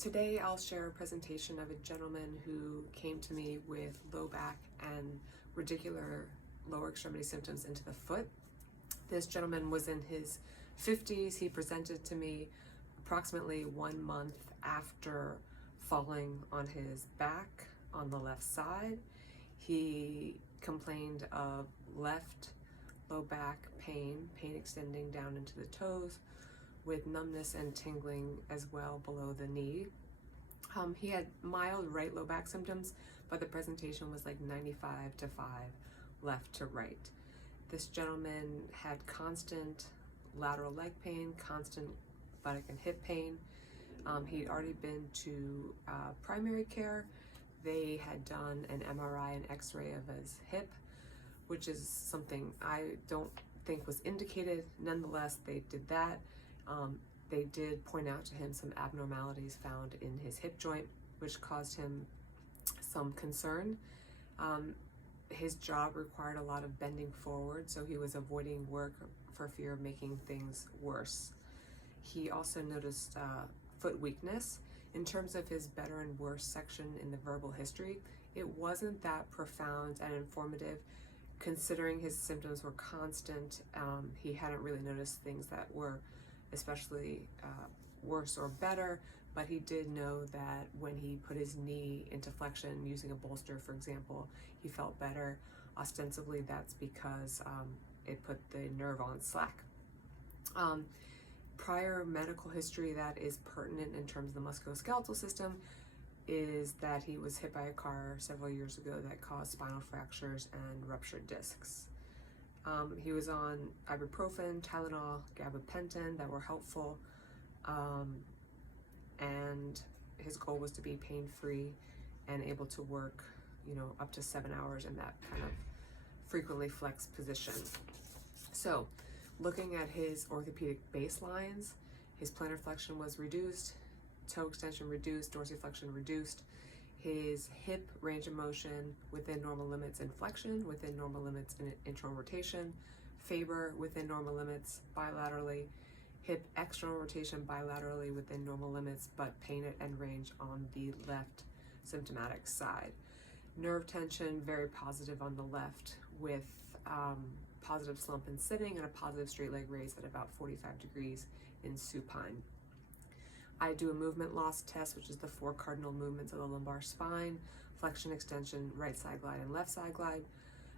Today I'll share a presentation of a gentleman who came to me with low back and radicular lower extremity symptoms into the foot. This gentleman was in his 50s. He presented to me approximately 1 month after falling on his back on the left side. He complained of left low back pain extending down into the toes, with numbness and tingling as well below the knee. He had mild right low back symptoms, but the presentation was like 95 to 5 left to right. This gentleman had constant lateral leg pain, constant buttock and hip pain. He'd already been to primary care. They had done an MRI and x-ray of his hip, which is something I don't think was indicated. Nonetheless, they did that. They did point out to him some abnormalities found in his hip joint, which caused him some concern. His job required a lot of bending forward, so he was avoiding work for fear of making things worse. He also noticed foot weakness. In terms of his better and worse section in the verbal history, it wasn't that profound and informative. Considering his symptoms were constant, he hadn't really noticed things that were especially worse or better, but he did know that when he put his knee into flexion using a bolster, for example, he felt better. Ostensibly, that's because it put the nerve on slack. Prior medical history that is pertinent in terms of the musculoskeletal system is that he was hit by a car several years ago that caused spinal fractures and ruptured discs. He was on ibuprofen, Tylenol, gabapentin that were helpful, and his goal was to be pain-free and able to work, up to 7 hours in that kind of frequently flexed position. So, looking at his orthopedic baselines, his plantar flexion was reduced, toe extension reduced, dorsiflexion reduced, his hip range of motion within normal limits in flexion, within normal limits in internal rotation, Faber within normal limits bilaterally, hip external rotation bilaterally within normal limits, but pain at end range on the left symptomatic side. Nerve tension very positive on the left, with positive slump in sitting and a positive straight leg raise at about 45 degrees in supine. I do a movement loss test, which is the 4 cardinal movements of the lumbar spine: flexion, extension, right side glide, and left side glide.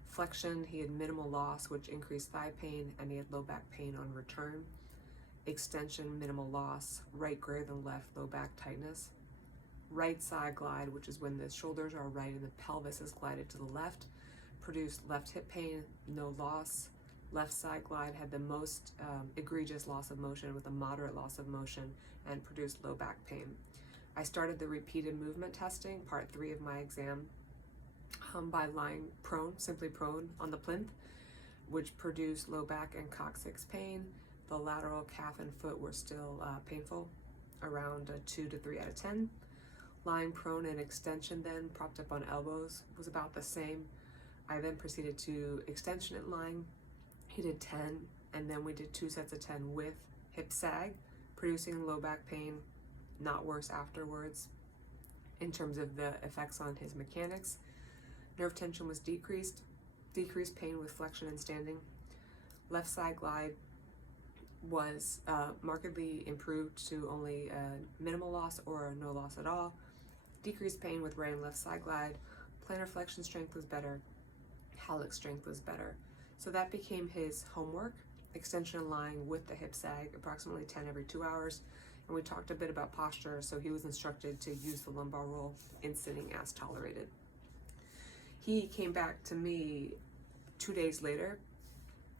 Flexion, he had minimal loss, which increased thigh pain, and he had low back pain on return. Extension, minimal loss, right greater than left, low back tightness. Right side glide, which is when the shoulders are right and the pelvis is glided to the left, produced left hip pain, no loss. Left side glide had the most egregious loss of motion with a moderate loss of motion and produced low back pain. I started the repeated movement testing, part 3 of my exam, by lying prone, simply prone on the plinth, which produced low back and coccyx pain. The lateral calf and foot were still painful, around a 2 to 3 out of 10. Lying prone and extension then, propped up on elbows, was about the same. I then proceeded to extension at lying. He did 10, and then we did 2 sets of 10 with hip sag, producing low back pain, not worse afterwards in terms of the effects on his mechanics. Nerve tension was decreased pain with flexion and standing. Left side glide was markedly improved to only minimal loss or no loss at all. Decreased pain with right and left side glide. Plantar flexion strength was better. Hallux strength was better. So that became his homework: extension and lying with the hip sag, approximately 10 every 2 hours. And we talked a bit about posture, so he was instructed to use the lumbar roll in sitting as tolerated. He came back to me 2 days later.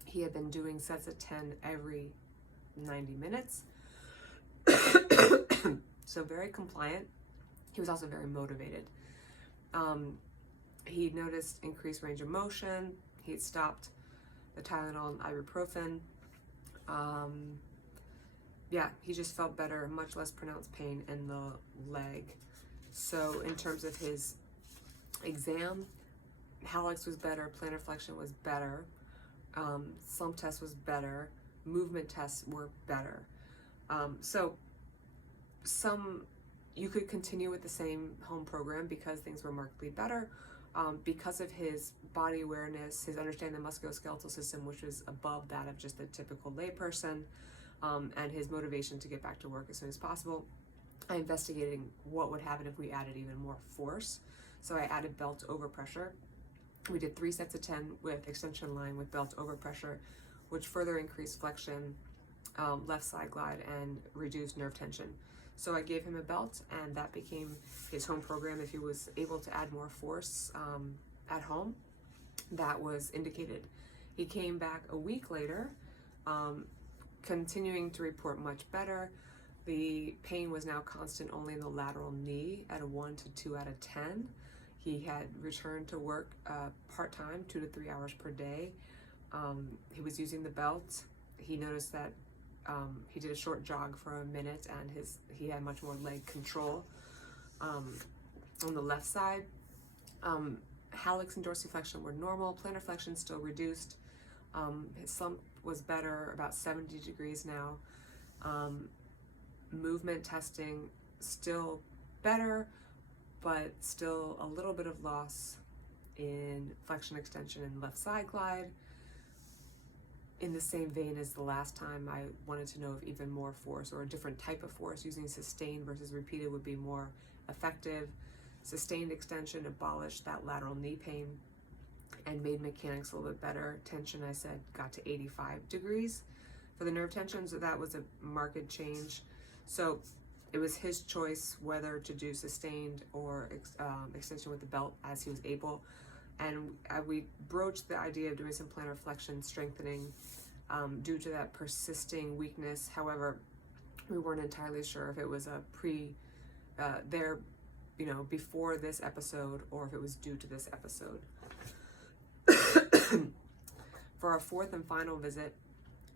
He had been doing sets of 10 every 90 minutes. So very compliant. He was also very motivated. He noticed increased range of motion. He stopped the Tylenol and ibuprofen. He just felt better, much less pronounced pain in the leg. So in terms of his exam, hallux was better, plantar flexion was better, slump test was better, movement tests were better. So some you could continue with the same home program because things were markedly better. Because of his body awareness, his understanding the musculoskeletal system, which was above that of just a typical layperson, and his motivation to get back to work as soon as possible, I investigated what would happen if we added even more force. So I added belt overpressure. We did 3 sets of 10 with extension line with belt overpressure, which further increased flexion, left side glide, and reduced nerve tension. So I gave him a belt, and that became his home program. If he was able to add more force at home, that was indicated. He came back a week later, continuing to report much better. The pain was now constant only in the lateral knee at a 1 to 2 out of 10. He had returned to work part-time, 2 to 3 hours per day. He was using the belt. He noticed that he did a short jog for a minute, and he had much more leg control on the left side. Hallux and dorsiflexion were normal. Plantar flexion still reduced. His slump was better, about 70 degrees now. Movement testing still better, but still a little bit of loss in flexion extension and left side glide. In the same vein as the last time, I wanted to know if even more force or a different type of force using sustained versus repeated would be more effective. Sustained extension abolished that lateral knee pain and made mechanics a little bit better. Tension, I said, got to 85 degrees for the nerve tension, so that was a marked change. So it was his choice whether to do sustained or extension with the belt as he was able. And we broached the idea of doing some plantar flexion strengthening due to that persisting weakness. However, we weren't entirely sure if it was a before this episode or if it was due to this episode. For our 4th and final visit,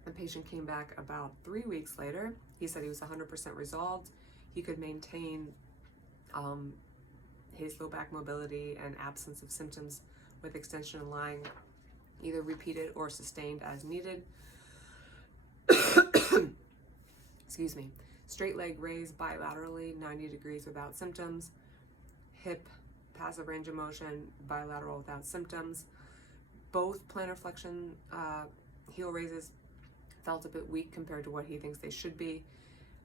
the patient came back about 3 weeks later. He said he was 100% resolved. He could maintain his low back mobility and absence of symptoms with extension and lying, either repeated or sustained as needed. Excuse me. Straight leg raised bilaterally, 90 degrees without symptoms. Hip, passive range of motion, bilateral without symptoms. Both plantar flexion heel raises felt a bit weak compared to what he thinks they should be.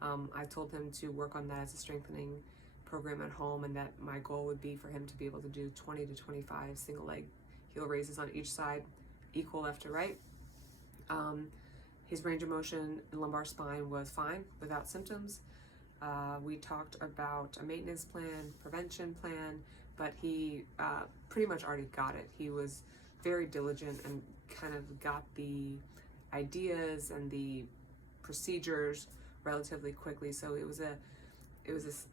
I told him to work on that as a strengthening program at home, and that my goal would be for him to be able to do 20 to 25 single leg heel raises on each side, equal left to right. His range of motion and lumbar spine was fine without symptoms. We talked about a maintenance plan, prevention plan, but he pretty much already got it. He was very diligent and kind of got the ideas and the procedures relatively quickly. So it was a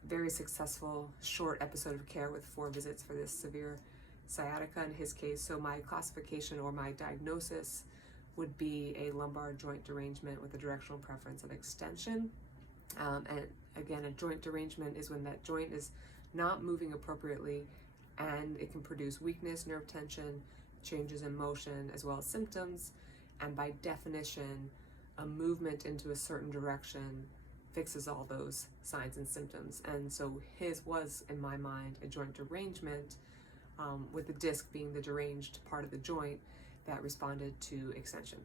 very successful short episode of care with 4 visits for this severe sciatica in his case. So my classification or my diagnosis would be a lumbar joint derangement with a directional preference of extension. And again, a joint derangement is when that joint is not moving appropriately, and it can produce weakness, nerve tension, changes in motion, as well as symptoms. And by definition, a movement into a certain direction fixes all those signs and symptoms. And so his was, in my mind, a joint derangement, with the disc being the deranged part of the joint that responded to extension.